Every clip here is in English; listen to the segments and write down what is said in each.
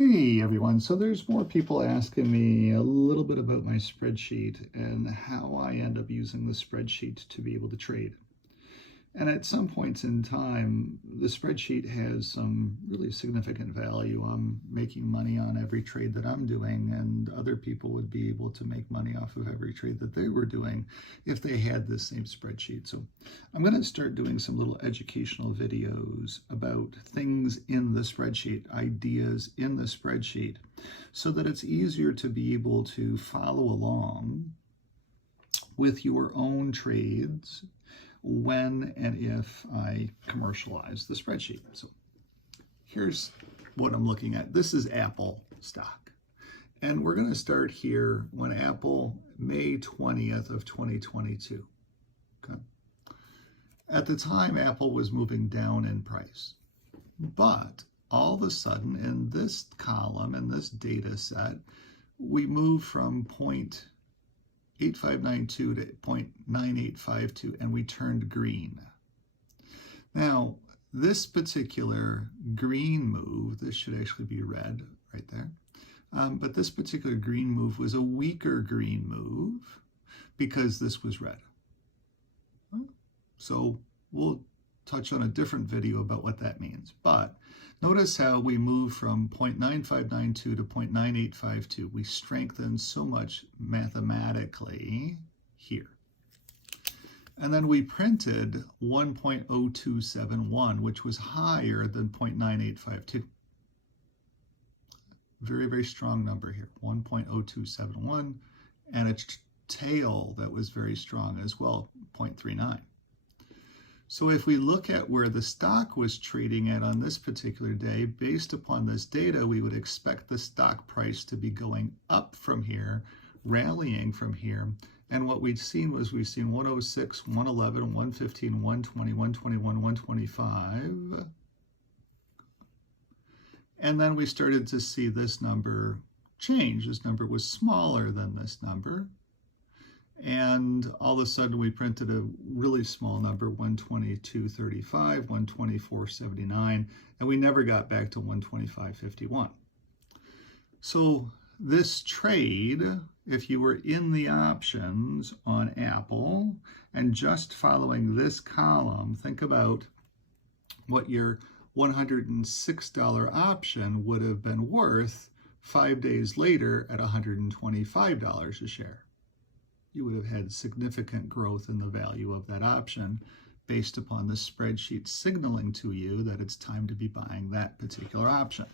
Hey everyone, so there's more people asking me a little bit about my spreadsheet and how I end up using the spreadsheet to be able to trade. And at some points in time, the spreadsheet has some really significant value. I'm making money on every trade that I'm doing, and other people would be able to make money off of every trade that they were doing if they had this same spreadsheet. So I'm going to start doing some little educational videos about things in the spreadsheet, ideas in the spreadsheet, so that it's easier to be able to follow along with your own trades when and if I commercialize the spreadsheet. So here's what I'm looking at. This is Apple stock. And we're going to start here when Apple, May 20th of 2022. Okay. At the time, Apple was moving down in price. But all of a sudden, in this column, in this data set, we move from 0.8592 to 0.9852, and we turned green. Now, this particular green move, this should actually be red right there, but this particular green move was a weaker green move because this was red. So we'll touch on a different video about what that means. But notice how we move from 0.9592 to 0.9852. We strengthen so much mathematically here. And then we printed 1.0271, which was higher than 0.9852. Very, very strong number here, 1.0271, and a tail that was very strong as well, 0.39. So if we look at where the stock was trading at on this particular day, based upon this data, we would expect the stock price to be going up from here, rallying from here. And what we've seen 106, 111, 115, 120, 121, 125. And then we started to see this number change. This number was smaller than this number. And all of a sudden we printed a really small number, 122.35, 124.79, and we never got back to 125.51. So this trade, if you were in the options on Apple and just following this column, think about what your $106 option would have been worth 5 days later at $125 a share. You would have had significant growth in the value of that option based upon the spreadsheet signaling to you that it's time to be buying that particular option.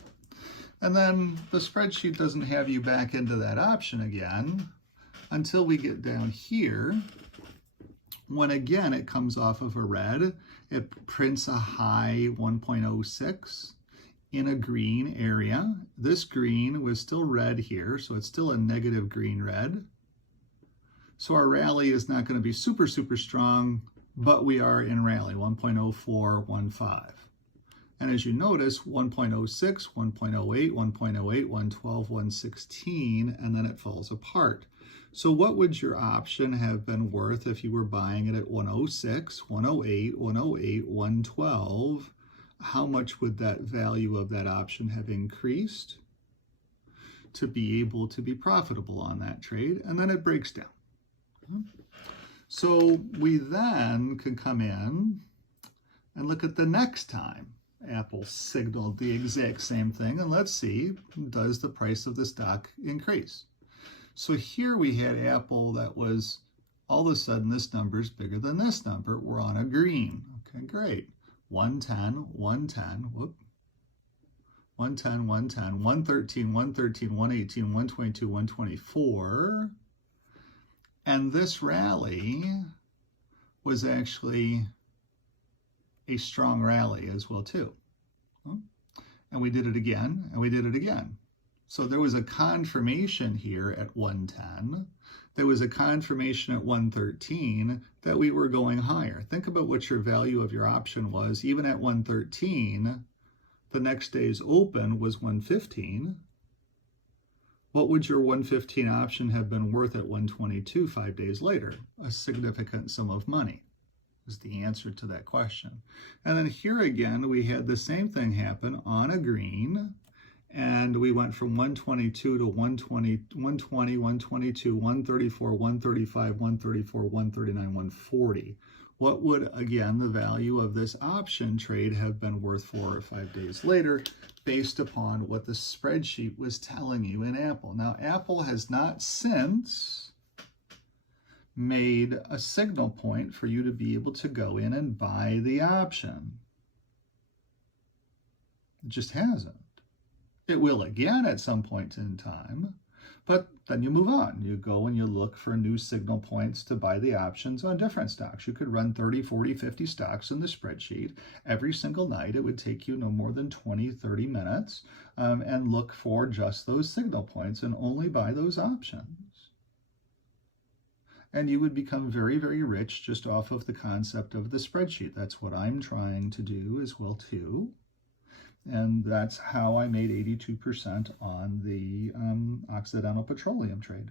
And then the spreadsheet doesn't have you back into that option again until we get down here, when again it comes off of a red. It prints a high 1.06 in a green area. This green was still red here, so it's still a negative green red. So our rally is not going to be super, super strong, but we are in rally, 1.0415. And as you notice, 1.06, 1.08, 1.08, 112, 116, and then it falls apart. So what would your option have been worth if you were buying it at 106, 108, 108, 112? How much would that value of that option have increased to be able to be profitable on that trade? And then it breaks down. So we then can come in and look at the next time Apple signaled the exact same thing, and let's see, does the price of the stock increase? So here we had Apple that was, all of a sudden this number is bigger than this number. We're on a green. Okay, great. 110, 110, whoop. 110, 110, 113, 113, 118, 122, 124. And this rally was actually a strong rally as well too. And we did it again, and we did it again. So there was a confirmation here at 110. There was a confirmation at 113 that we were going higher. Think about what your value of your option was. Even at 113, the next day's open was 115. What would your 115 option have been worth at 122 5 days later? A significant sum of money is the answer to that question. And then here again, we had the same thing happen on a green, And we went from 122 to 120, 120, 122, 134, 135, 134, 139, 140. What would, again, the value of this option trade have been worth 4 or 5 days later based upon what the spreadsheet was telling you in Apple? Now, Apple has not since made a signal point for you to be able to go in and buy the option. It just hasn't. It will again at some point in time, but then you move on. You go and you look for new signal points to buy the options on different stocks. You could run 30, 40, 50 stocks in the spreadsheet. Every single night, it would take you no more than 20, 30 minutes and look for just those signal points and only buy those options. And you would become very, very rich just off of the concept of the spreadsheet. That's what I'm trying to do as well, too. And that's how I made 82% on the Occidental Petroleum trade.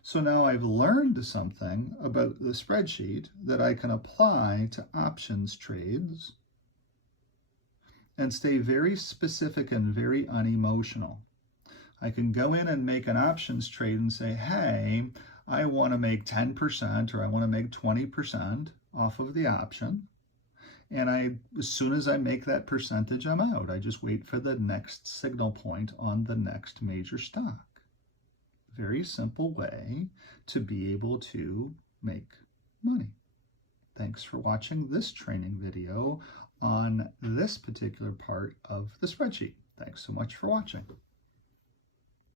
So now I've learned something about the spreadsheet that I can apply to options trades and stay very specific and very unemotional. I can go in and make an options trade and say, hey, I want to make 10% or I want to make 20% off of the option. And as soon as I make that percentage, I'm out. I just wait for the next signal point on the next major stock. Very simple way to be able to make money. Thanks for watching this training video on this particular part of the spreadsheet. Thanks so much for watching.